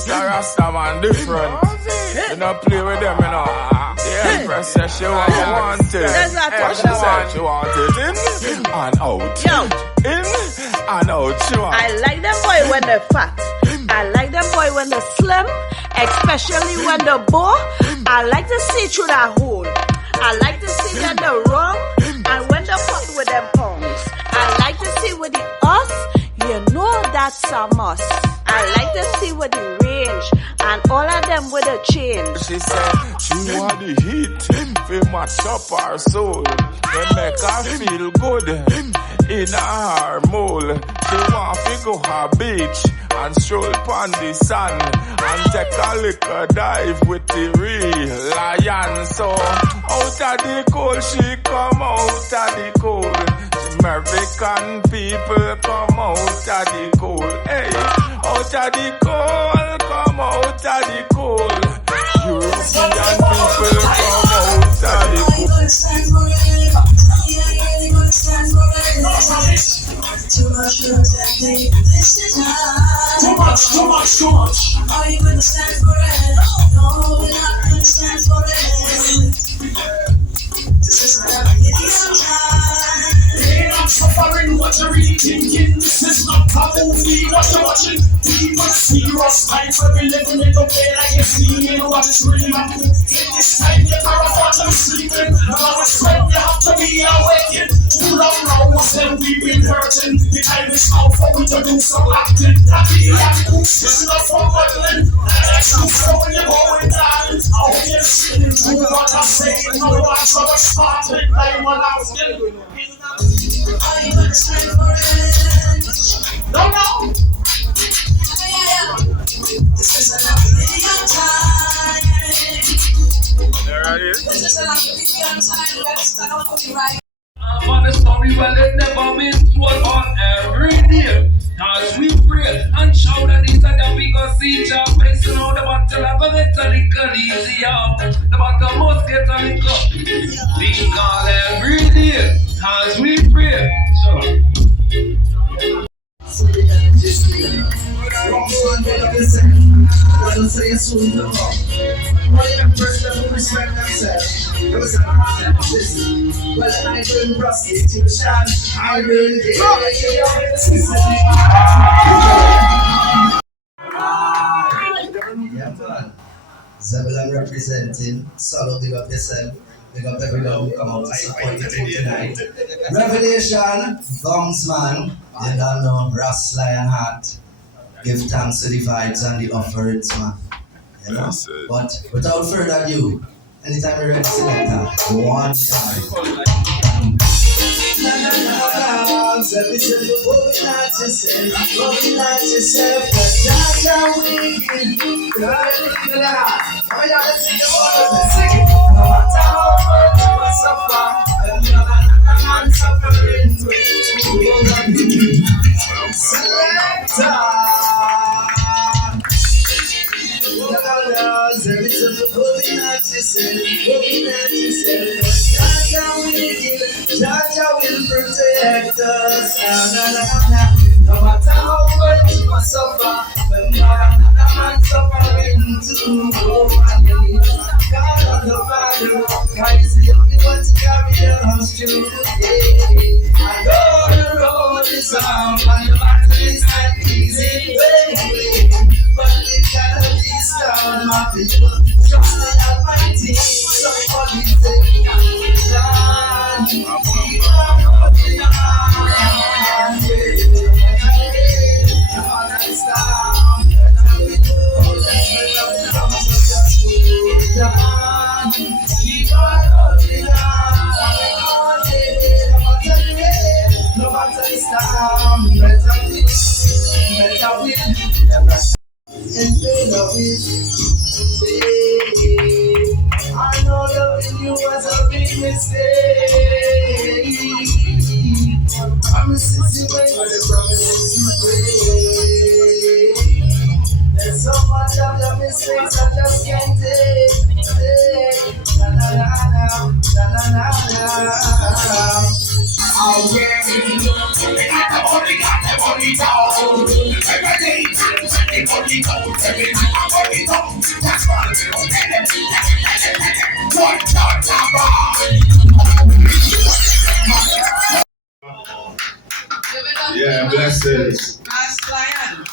Mr. Rastaman different. You don't play with them, you know. The Empress says she want it. She said she want it in and out. Yo. In and out. I like them boy when they're fat. I like them boy when they're slim. Especially when they're bow. I like to see through that hole. I like to see that they're wrong. And when they're put with them pounds. I like to see with the us. You know that's a must. I like to see with the range. And all of them with a change. She said she want the heat. Feel match up her soul. They make her feel good in her mole. She want to go her beach and stroll upon the sun and take a little dive with the real lion. So out of the cold she come out of the cold. American people come out of the cold. Hey, out of the cold, come out of the cold. European people come out of the cold. Too much. Are you gonna stand for it? No, we're not gonna stand for it. This is not a video time. Hey, I'm suffering, what you're really thinking. This is not a movie, what you're watching. People serious life, every living in the way like you're seeing what is really happening. In this time, you're terrified and sleeping. Now it's when you have to be awakened. Too long now, was them we've been hurting. The time is now for we to do some acting. Happy and boost is not for modeling. That's too slow when you're going down. Out here sitting through what I'm saying. No one's so much smarter than what I was doing. Are you gonna stand for it? No. This is an video time. There it is. This is an video time. Let's stand up for the right. For the story, well, it never been told on every day. As we pray and shout that this and that we go see your face. You know the battle I go get a little easier. The battle must get a little. We call every day as we pray. So. Zebulon representing, solo big up yourself, big up everyone who come out to support the team tonight. Revelation, Gongs man, you don't know, Ras Lion Heart. Give thanks to the vibes and the offerings, man. You know? But without further ado, anytime you're ready to select that, one time. Jaja will protect us. No matter how much you suffer, when I'm suffering too. God on the Father, God is the only one to carry us through. I know the road is hard, and the battle is not easy. But it cannot be stopped, my people. Trust the Almighty. Somebody say, I know loving you was a big mistake. Promises you made, but the promises you break. There's so much of your mistakes I just can't take. Na na na na na na na. Oh yeah, I only got the money down. Every day. Yeah, blessings. Ras Lion.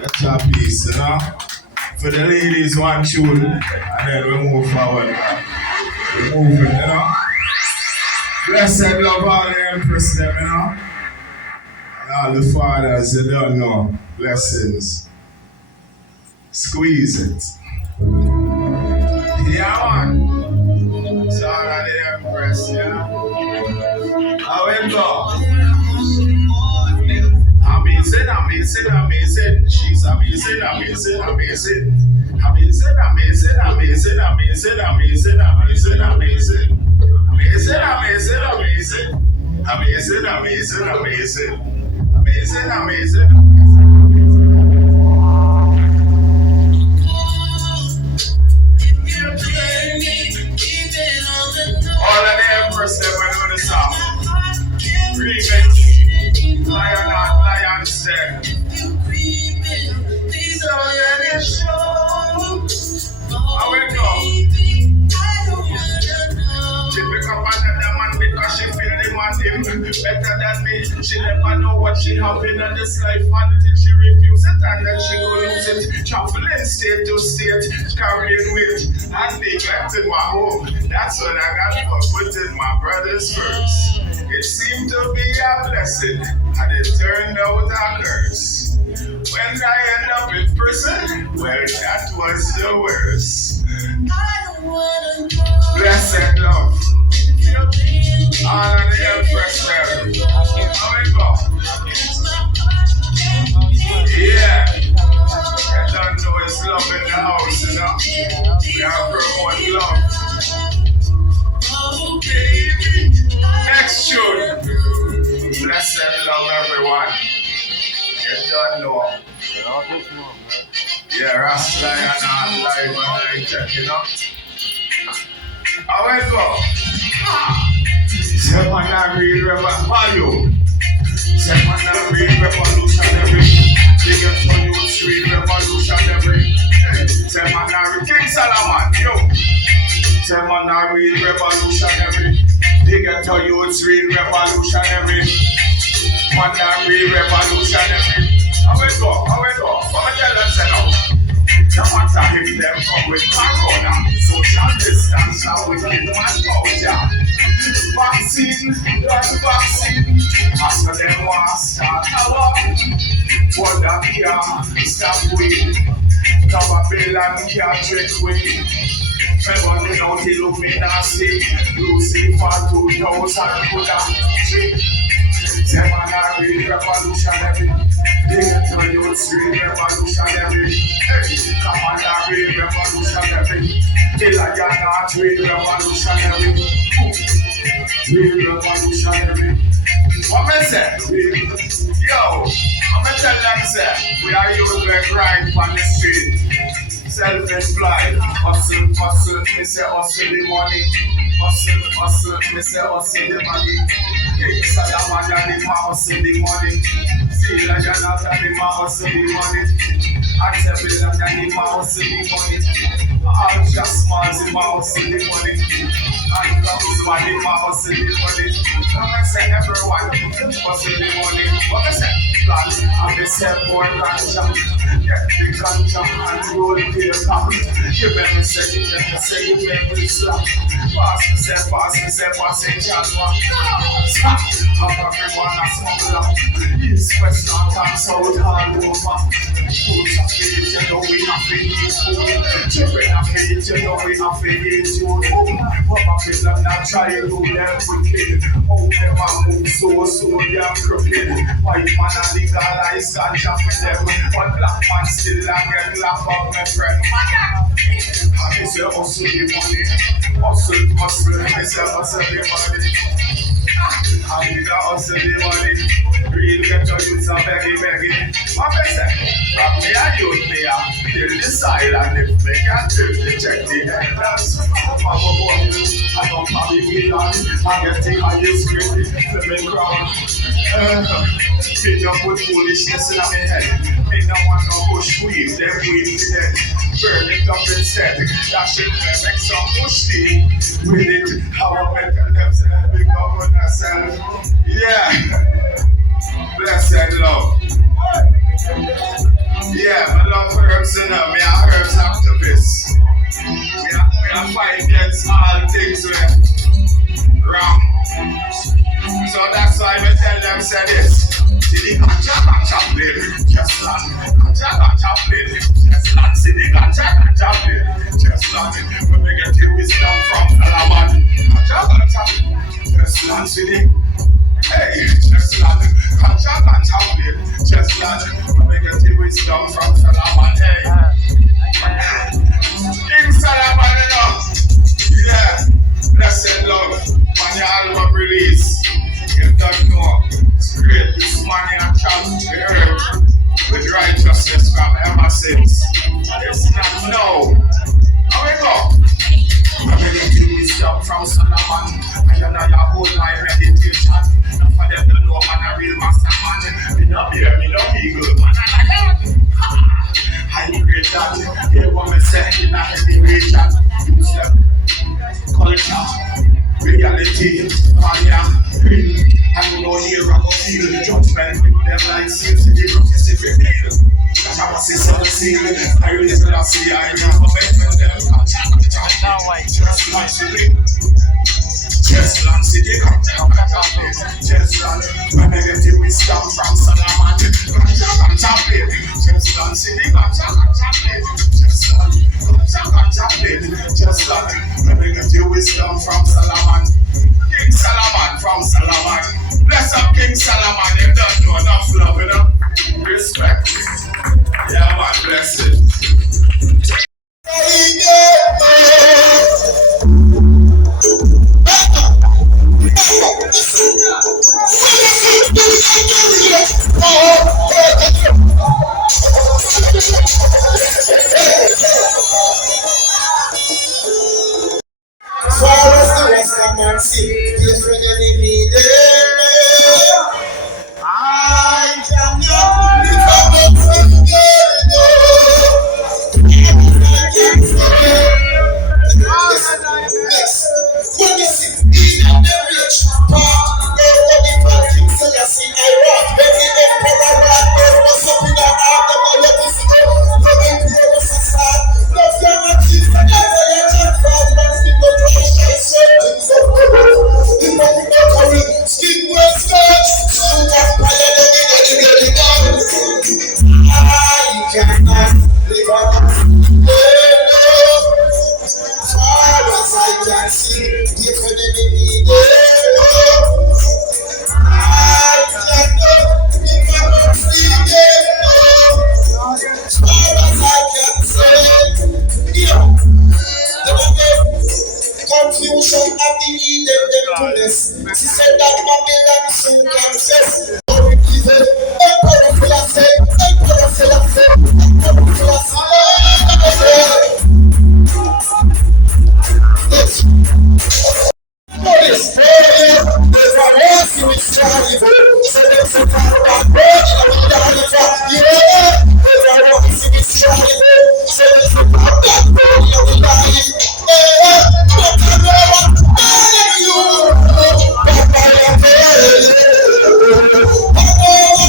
That's our piece, you know. For the ladies, one tune, and then we move forward. We move it, you know. Blessed love all the empress, them, you know. And all the fathers, you don't know. Blessings. Squeeze it. Yeah, man. It's all of the empress, yeah. How it go? Amazing. She's amazing. All of the empress them went on the song. Remix. Lion step. How it go? She pick up another man because she feel the man him better than me. She never know what she having in this life until she refuse it and then she go lose it. Traveling state to state, carrying weight and neglecting my home. That's what I got for putting my brothers first. It seemed to be a blessing and it turned out a curse. When I end up in prison, well, that was the worst. Blessed love. All of the empress there. How it go? Yeah. You don't know it's love in the house, you know? We are promoting love. Next tune. Blessed love, everyone. You don't know. Yeah, Ras Lion Heart live and I check, you know. How it go? Say man a real value. Say man a real revolutionary. Big up for you, real revolutionary. Say man a real King Solomon, yo. Say man a real revolutionary. Big up for you, real revolutionary. Man a real revolutionary. How it go? What tell them say now? No matter if them come with corona, social distance, how we keep them culture. Vaccine, after them want to start a war. But that can't stop we. Babylon can't drink we. Remember the naughty Illuminati, Lucifer 2000 could say man a real revolutionary. They get to you, it's real revolutionary. Come on, a real revolutionary. They like you're not real revolutionary. Real revolutionary. What me say? Yo, I'm gonna tell them say we are using the grind on the street. Self-employed, hustle, me say hustle the money. Hustle, me say hustle the money. King Solomon, the hustle the money. See like you're not the hustle the money. I tell me that the hustle the money. All just small, the hustle the money. And comes by the hustle the money. Come and say everyone hustle the money. What I say? Plans, I'm the same boy ganja. Get the ganja and roll the paper. You better say, you better slap. Pass me, say, Jasmine. Stop. Have everyone a smuggler. East, west, north, and south, all over. Foods of page, you know we have to eat food. Children of page, you know we have to eat food. Papa Finland, not try to do them wicked. How them a move so damn crooked. White man and legalize ganja for them. But black man still a get laugh up, my friend. I say hustle the money. Hustle, I say hustle the money. I need to hustle the money. Real get your youths are begging. What I say? From me and youth there, till this island, if me can trip to check the headlands. I don't carry millions, I get the highest grade, let me crown. Me don't put foolishness in my head. Me no want no bush weed, them weed to dead. Burn it up instead. That shit make some bush tea with it. How I make them say big up on myself. Yeah. Blessed love. Yeah, I love herbs and me a herbs activist. We are fight against all things wrong. So that's why we tell them say this. See the ganja play, just land. Ganja play, just land. See the ganja play, just land. We make it till wisdom from Salaman. Ganja, just land. See the hey, just land. Ganja play, just land. We make it till wisdom from Salaman. Hey, King Salaman, you know. Yeah, blessed love. On the album release. You don't know, straight this money and chop the earth with righteousness from ever since. It's not no. How we go? I'm going to wisdom from Solomon. I know your whole life meditation. Not for them to know man a real master man. Me no beer, me no eagle, man I like that. I regret that. Hear what me say in a heavy region. Use them culture. Reality, I don't know here about feel judgment with them like seals in the prophecy reveal. That I was his son seal. I really said I see I never met them. Just like the just land city, just land. When negative wisdom from Solomon, just land city, just land. When negative wisdom from Solomon, King Solomon from Solomon. Bless up King Solomon. You don't know enough love, you know. Respect. Yeah, man, bless it. Far as the rest of my sea, different enemy there. I cannot recover from together. I can't forget. Next, when you see me in the rich part, nobody but King Selassie I rock. When the emperor rock, what's up in the heart of my love is good. When the prayer was a start, love your matches, never your chance for once the good rush. I said things of good. The body of curry, skin well starch, suit of fire, the I cannot live on. Far as I can see, different enemy there. I cannot recover freedom. Far as I can say, yeah. Confusion at the need of emptiness. She said that Babylon soon confess. Emperor Selassie, Emperor Selassie, Emperor Selassie. Notice, there's a mercy with strive. So there's a time about burning of the life. Yeah, there's a mercy with strive. So there's a time about burning of the life. But I know I'm burning you. But I am burning you. I know I'm